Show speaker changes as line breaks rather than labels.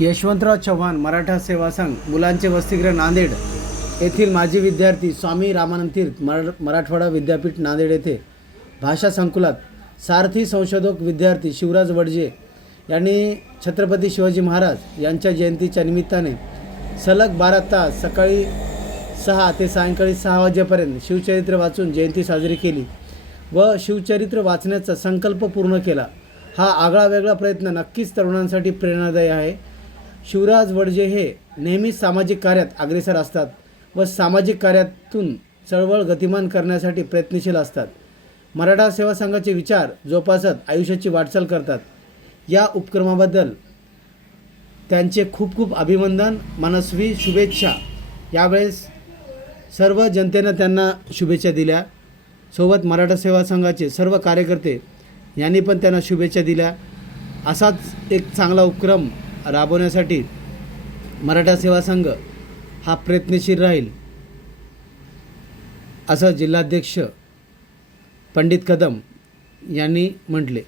यशवंतराव चव्हाण मराठा सेवा संघ मुलांचे वसतिगृह नांदेड येथील माजी विद्यार्थी स्वामी रामानंद तीर्थ मरा मराठवाडा विद्यापीठ नांदेड येथे भाषा संकुलात सारथी संशोधक विद्यार्थी शिवराज वडजे यांनी छत्रपती शिवाजी महाराज यांच्या जयंतीच्या निमित्ताने सलग बारा तास सकाळी सहा ते सायंकाळी सहा वाजेपर्यंत शिवचरित्र वाचून जयंती साजरी केली व शिवचरित्र वाचण्याचा संकल्प पूर्ण केला. हा आगळा वेगळा प्रयत्न नक्कीच तरुणांसाठी प्रेरणादायी आहे. शिवराज वडजे हे नेहमीच सामाजिक कार्यात अग्रेसर असतात व सामाजिक कार्यातून चळवळ गतिमान करण्यासाठी प्रयत्नशील असतात. मराठा सेवा संघाचे विचार जोपासत आयुष्याची वाटचाल करतात. या उपक्रमाबद्दल त्यांचे खूप खूप अभिनंदन मनस्वी शुभेच्छा. यावेळेस सर्व जनतेनं त्यांना शुभेच्छा दिल्या. सोबत मराठा सेवा संघाचे सर्व कार्यकर्ते यांनी पण त्यांना शुभेच्छा दिल्या. असाच एक चांगला उपक्रम राबवण्यासाठी मराठा सेवा संघ हा प्रयत्नशील राहील असं जिल्हाध्यक्ष पंडित कदम यांनी म्हटले.